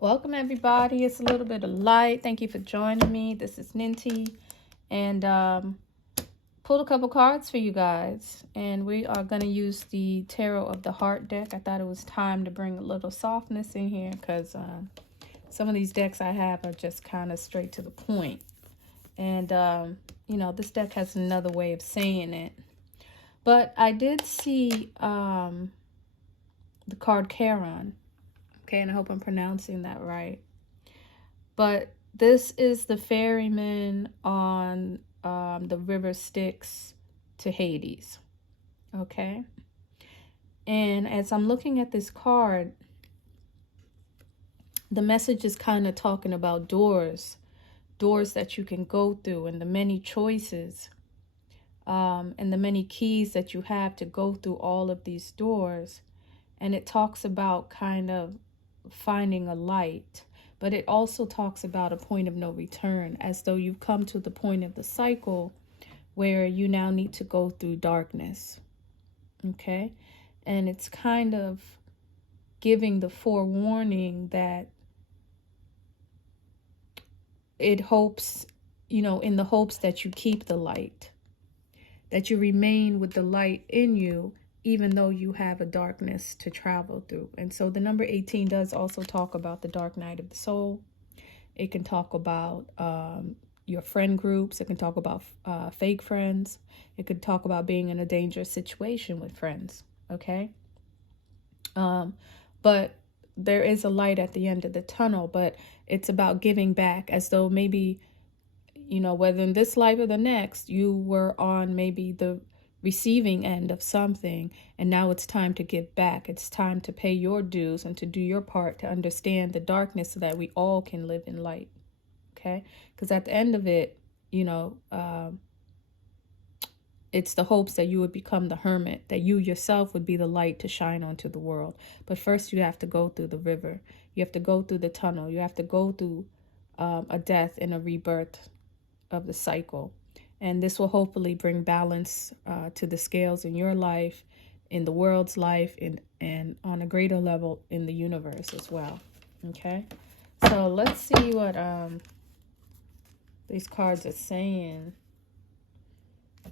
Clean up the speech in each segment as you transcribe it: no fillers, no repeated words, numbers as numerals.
Welcome everybody. It's a little bit of light. Thank you for joining me. This is Ninti, and pulled a couple cards for you guys. And we are going to use the Tarot of the Heart deck. I thought it was time to bring a little softness in here because some of these decks I have are just kind of straight to the point. And you know, this deck has another way of saying it. But I did see the card Charon. Okay, and I hope I'm pronouncing that right. But this is the ferryman on the river Styx to Hades. Okay. And as I'm looking at this card, the message is kind of talking about doors that you can go through, and the many choices and the many keys that you have to go through all of these doors. And it talks about kind of finding a light, but it also talks about a point of no return, as though you've come to the point of the cycle where you now need to go through darkness. Okay. And it's kind of giving the forewarning that it hopes, you know, in the hopes that you keep the light, that you remain with the light in you, even though you have a darkness to travel through. And so the number 18 does also talk about the dark night of the soul. It can talk about your friend groups. It can talk about fake friends. It could talk about being in a dangerous situation with friends. Okay. But there is a light at the end of the tunnel, but it's about giving back, as though maybe, you know, whether in this life or the next, you were on maybe the receiving end of something, and now it's time to give back. It's time to pay your dues and to do your part to understand the darkness so that we all can live in light. Okay, because at the end of it, you know, it's the hopes that you would become the hermit, that you yourself would be the light to shine onto the world. But first you have to go through the river, you have to go through the tunnel, you have to go through a death and a rebirth of the cycle. And this will hopefully bring balance to the scales in your life, in the world's life, and on a greater level in the universe as well. Okay, so let's see what these cards are saying.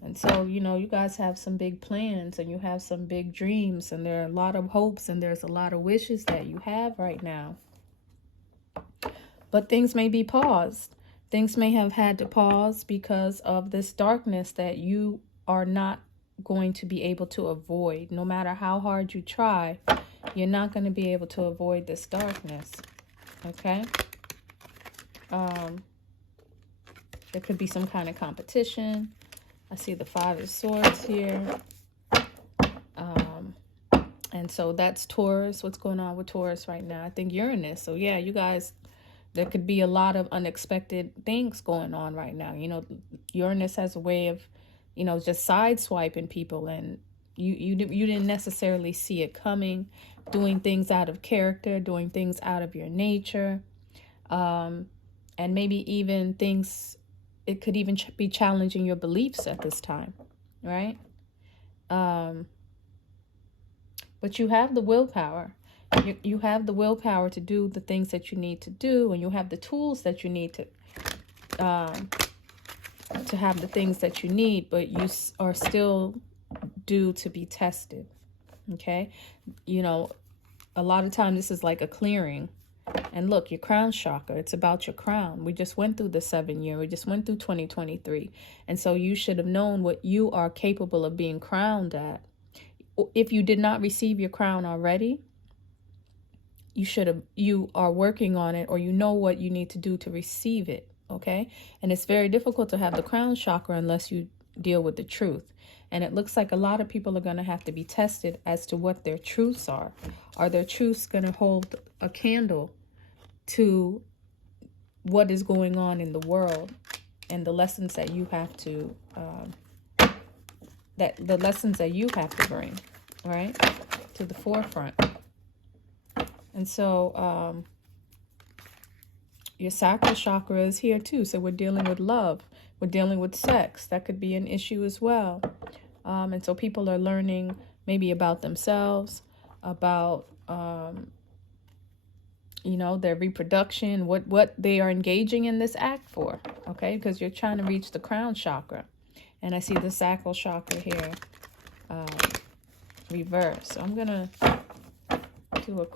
And so, you know, you guys have some big plans and you have some big dreams, and there are a lot of hopes and there's a lot of wishes that you have right now. But things may be paused. Things may have had to pause because of this darkness that you are not going to be able to avoid. No matter how hard you try, you're not going to be able to avoid this darkness. Okay? There could be some kind of competition. I see the Five of Swords here. And so that's Taurus. What's going on with Taurus right now? I think Uranus. So yeah, you guys, there could be a lot of unexpected things going on right now. You know, Uranus has a way of, you know, just sideswiping people, and you didn't necessarily see it coming, doing things out of character, doing things out of your nature, and maybe even things, it could even be challenging your beliefs at this time, right? But you have the willpower. You have the willpower to do the things that you need to do, and you have the tools that you need to have the things that you need, but you are still due to be tested. Okay? You know, a lot of times this is like a clearing. And look, your crown chakra, it's about your crown. We just went through the 7 year. We just went through 2023. And so you should have known what you are capable of being crowned at. If you did not receive your crown already, you are working on it, or you know what you need to do to receive it. Okay. And it's very difficult to have the crown chakra unless you deal with the truth. And it looks like a lot of people are going to have to be tested as to what their truths are. Are their truths going to hold a candle to what is going on in the world, and the lessons that you have to the lessons that you have to bring, right, to the forefront? And so your sacral chakra is here too. So we're dealing with love. We're dealing with sex. That could be an issue as well. And so people are learning maybe about themselves, about you know, their reproduction, what they are engaging in this act for, okay? Because you're trying to reach the crown chakra. And I see the sacral chakra here, reverse. So I'm going to do a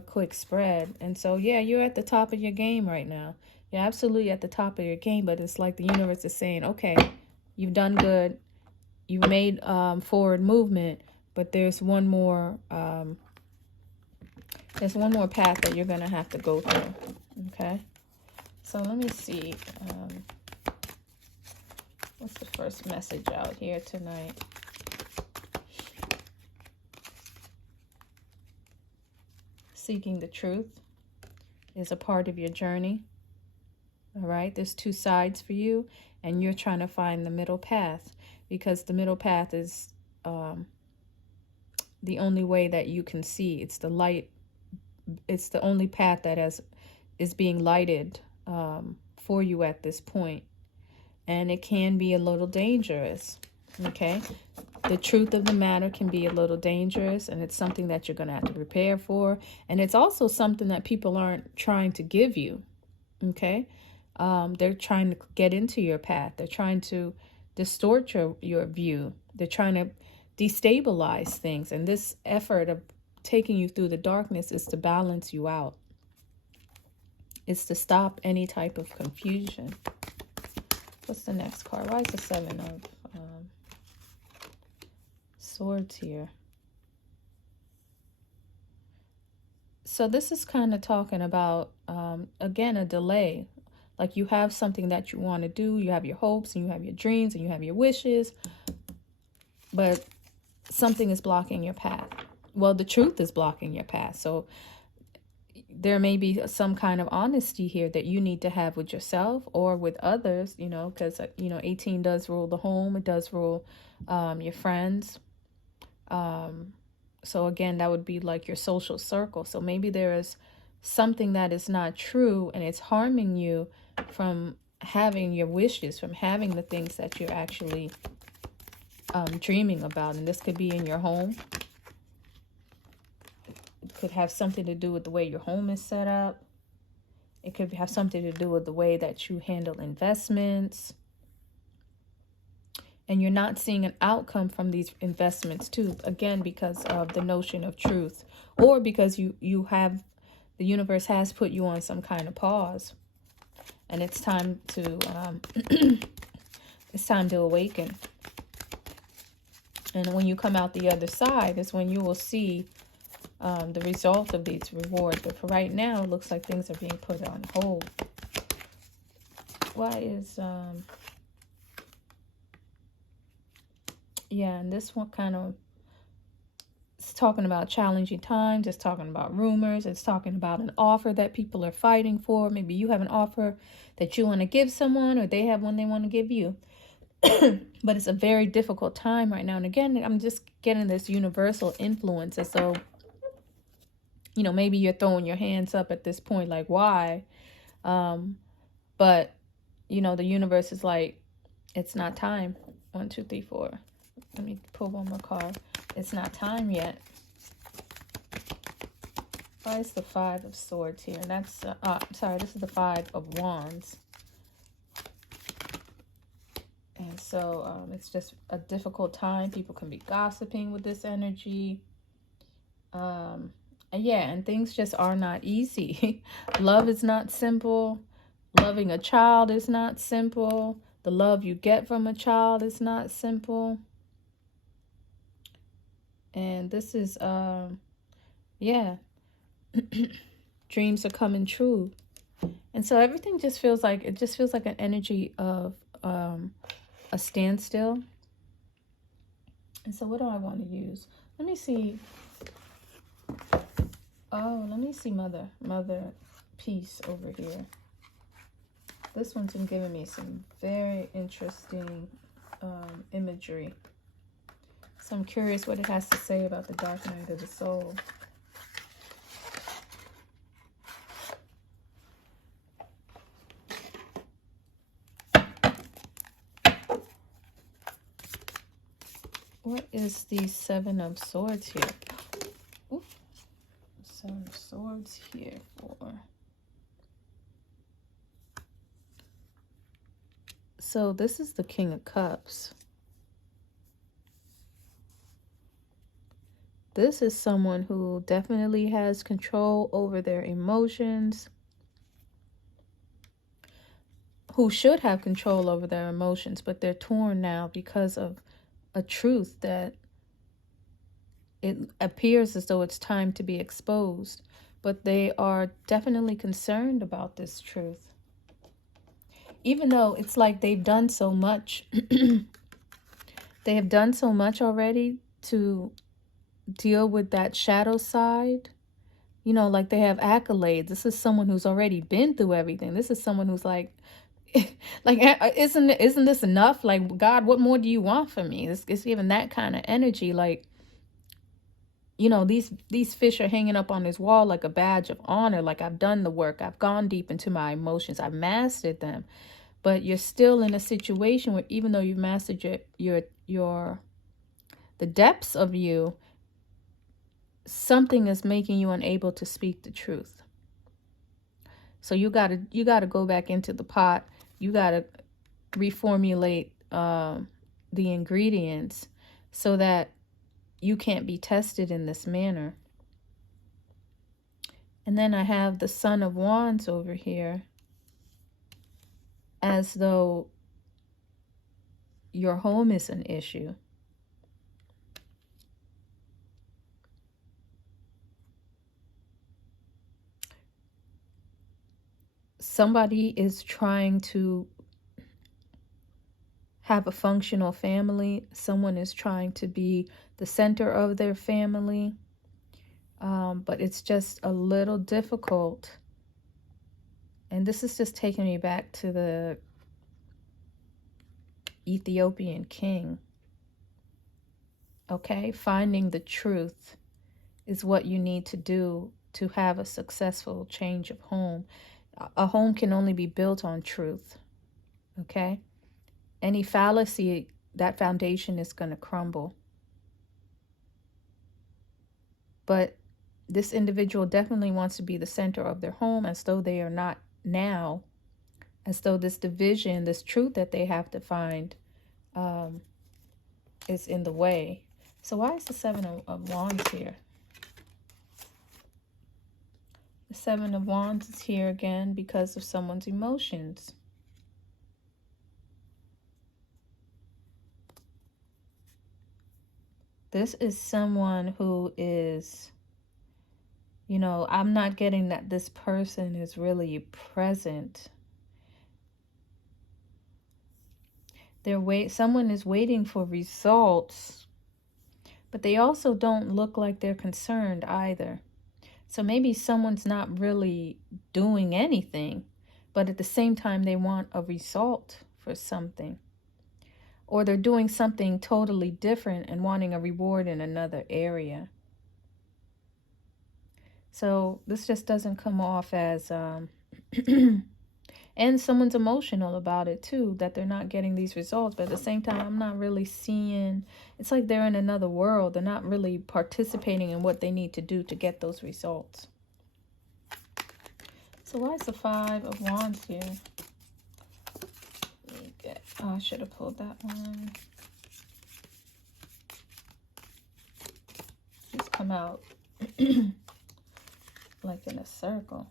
quick spread. And so, yeah, you're at the top of your game right now. You're absolutely at the top of your game, but it's like the universe is saying, okay, you've done good. You've made forward movement, but there's one more path that you're going to have to go through, okay? So let me see. What's the first message out here tonight? Seeking the truth is a part of your journey. All right, there's two sides for you, and you're trying to find the middle path, because the middle path is the only way that you can see. It's the light. It's the only path that is being lighted for you at this point. And it can be a little dangerous, okay? The truth of the matter can be a little dangerous, and it's something that you're going to have to prepare for. And it's also something that people aren't trying to give you, okay? They're trying to get into your path. They're trying to distort your view. They're trying to destabilize things. And this effort of taking you through the darkness is to balance you out. It's to stop any type of confusion. What's the next card? Why is the Seven of Swords here? So this is kind of talking about, again, a delay. Like you have something that you want to do. You have your hopes and you have your dreams and you have your wishes. But something is blocking your path. Well, the truth is blocking your path. So there may be some kind of honesty here that you need to have with yourself or with others, you know, because, you know, 18 does rule the home. It does rule your friends. So again, that would be like your social circle. So maybe there is something that is not true and it's harming you from having your wishes, from having the things that you're actually dreaming about. And this could be in your home. It could have something to do with the way your home is set up. It could have something to do with the way that you handle investments. And you're not seeing an outcome from these investments too, again, because of the notion of truth, or because you have, the universe has put you on some kind of pause, and it's time to it's time to awaken. And when you come out the other side is when you will see the result of these rewards. But for right now, it looks like things are being put on hold. Why is yeah, and this one kind of, it's talking about challenging times. It's talking about rumors. It's talking about an offer that people are fighting for. Maybe you have an offer that you want to give someone, or they have one they want to give you. But it's a very difficult time right now. And again, I'm just getting this universal influence. And so, you know, maybe you're throwing your hands up at this point, like, why? But, you know, the universe is like, it's not time. 1, 2, 3, 4. Let me pull one more card. It's not time yet. Why is the 5 of Swords here? And that's, sorry, this is the 5 of Wands. And so it's just a difficult time. People can be gossiping with this energy. And yeah, and things just are not easy. Love is not simple. Loving a child is not simple. The love you get from a child is not simple. And this is, yeah, dreams are coming true. And so everything just feels like, it just feels like an energy of a standstill. And so what do I want to use? Let me see. Oh, let me see Mother Peace over here. This one's been giving me some very interesting imagery. So I'm curious what it has to say about the dark night of the soul. What is the 7 of Swords here? Oof, of Swords here for... So this is the King of Cups. This is someone who definitely has control over their emotions, who should have control over their emotions, but they're torn now because of a truth that it appears as though it's time to be exposed. But they are definitely concerned about this truth. Even though it's like they've done so much. They have done so much already to deal with that shadow side. You know, like they have accolades. This is someone who's already been through everything. This is someone who's like, isn't this enough? Like, God, what more do you want from me? It's even that kind of energy. Like, you know, these fish are hanging up on this wall like a badge of honor. Like, I've done the work. I've gone deep into my emotions. I've mastered them. But you're still in a situation where even though you've mastered the depths of you, something is making you unable to speak the truth. So you gotta go back into the pot. You gotta reformulate the ingredients so that you can't be tested in this manner. And then I have the Son of Wands over here, as though your home is an issue. Somebody is trying to have a functional family. Someone is trying to be the center of their family. But it's just a little difficult. And this is just taking me back to the Ethiopian king. Okay, finding the truth is what you need to do to have a successful change of home. A home can only be built on truth. Okay? Any fallacy, that foundation is going to crumble. But this individual definitely wants to be the center of their home, as though they are not now, as though this division, this truth that they have to find is in the way. So why is the Seven of Wands here? The Seven of Wands is here again because of someone's emotions. This is someone who is, you know, I'm not getting that this person is really present. Someone is waiting for results, but they also don't look like they're concerned either. So maybe someone's not really doing anything, but at the same time they want a result for something. Or they're doing something totally different and wanting a reward in another area. So this just doesn't come off as... and someone's emotional about it too, that they're not getting these results. But at the same time, I'm not really seeing... It's like they're in another world. They're not really participating in what they need to do to get those results. So why is the Five of Wands here? Oh, I should have pulled that one. Just come out like in a circle.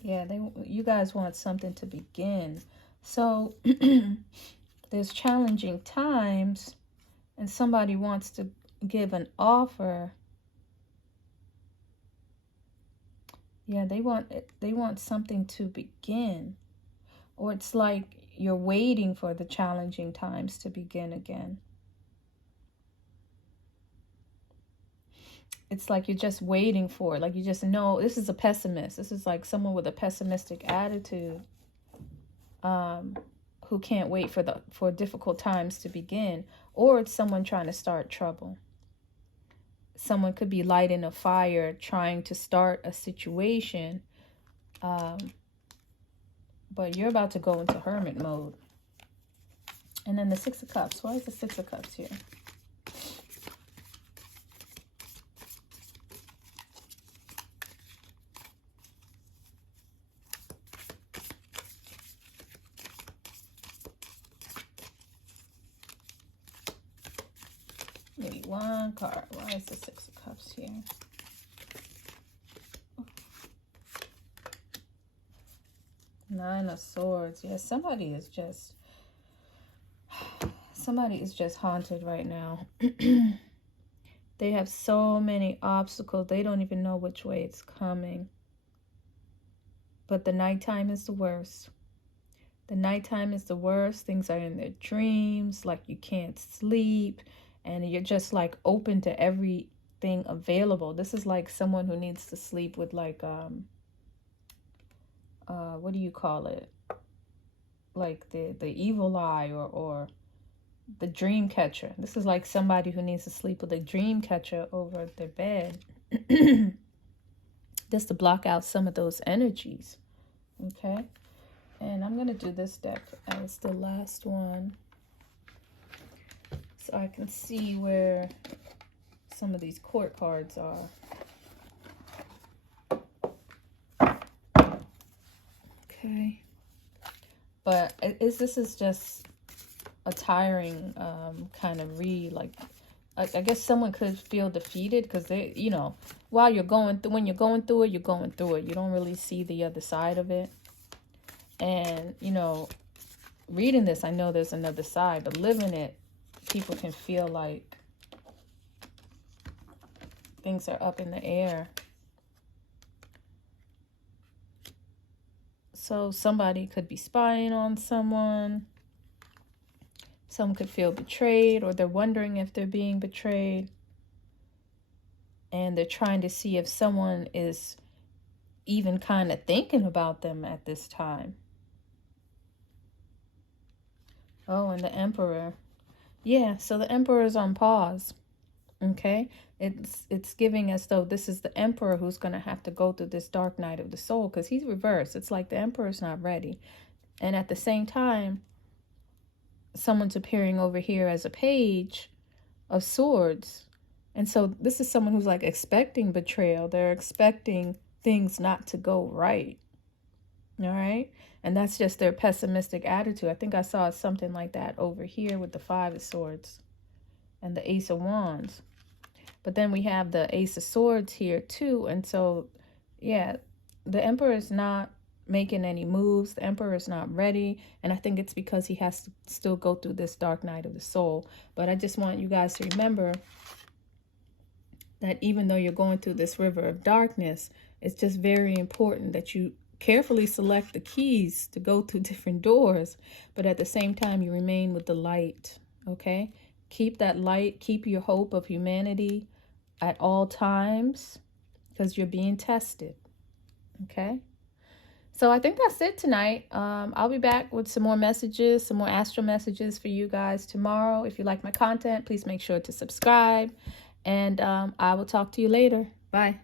Yeah, you guys want something to begin. So there's challenging times and somebody wants to give an offer. Yeah, they want something to begin. Or it's like you're waiting for the challenging times to begin again. It's like you're just waiting for it. Like you just know, this is a pessimist. This is like someone with a pessimistic attitude who can't wait for difficult times to begin. Or it's someone trying to start trouble. Someone could be lighting a fire, trying to start a situation. But you're about to go into hermit mode. And then the Six of Cups. Why is the Six of Cups here? Maybe one card. Why is the Six of Cups here? Nine of Swords. Yeah, somebody is just haunted right now. They have so many obstacles. They don't even know which way it's coming. But the nighttime is the worst. The nighttime is the worst. Things are in their dreams, like you can't sleep, and you're just like open to everything available. This is like someone who needs to sleep with like what do you call it? Like the evil eye or the dream catcher. This is like somebody who needs to sleep with a dream catcher over their bed. Just to block out some of those energies. Okay. And I'm going to do this deck as the last one, so I can see where some of these court cards are. Okay. But this is just a tiring kind of read. Like, I guess someone could feel defeated because they, you know, while you're going through, when you're going through it, you're going through it. You don't really see the other side of it. And, you know, reading this, I know there's another side, but living it, people can feel like things are up in the air. So somebody could be spying on someone. Some could feel betrayed, or they're wondering if they're being betrayed. And they're trying to see if someone is even kind of thinking about them at this time. Oh, and the Emperor. Yeah, so the Emperor is on pause. Okay? It's giving as though this is the Emperor who's going to have to go through this dark night of the soul, because he's reversed. It's like the Emperor's not ready. And at the same time, someone's appearing over here as a Page of Swords. And so this is someone who's like expecting betrayal. They're expecting things not to go right. All right? And that's just their pessimistic attitude. I think I saw something like that over here with the Five of Swords and the Ace of Wands. But then we have the Ace of Swords here too. And so, yeah, the Emperor is not making any moves. The Emperor is not ready. And I think it's because he has to still go through this dark night of the soul. But I just want you guys to remember that even though you're going through this river of darkness, it's just very important that you carefully select the keys to go through different doors, but at the same time you remain with the light. Okay, keep that light, keep your hope of humanity at all times, because you're being tested. Okay, so I think that's it tonight. I'll be back with some more messages, some more astro messages for you guys tomorrow. If you like my content, please make sure to subscribe, and I will talk to you later. Bye.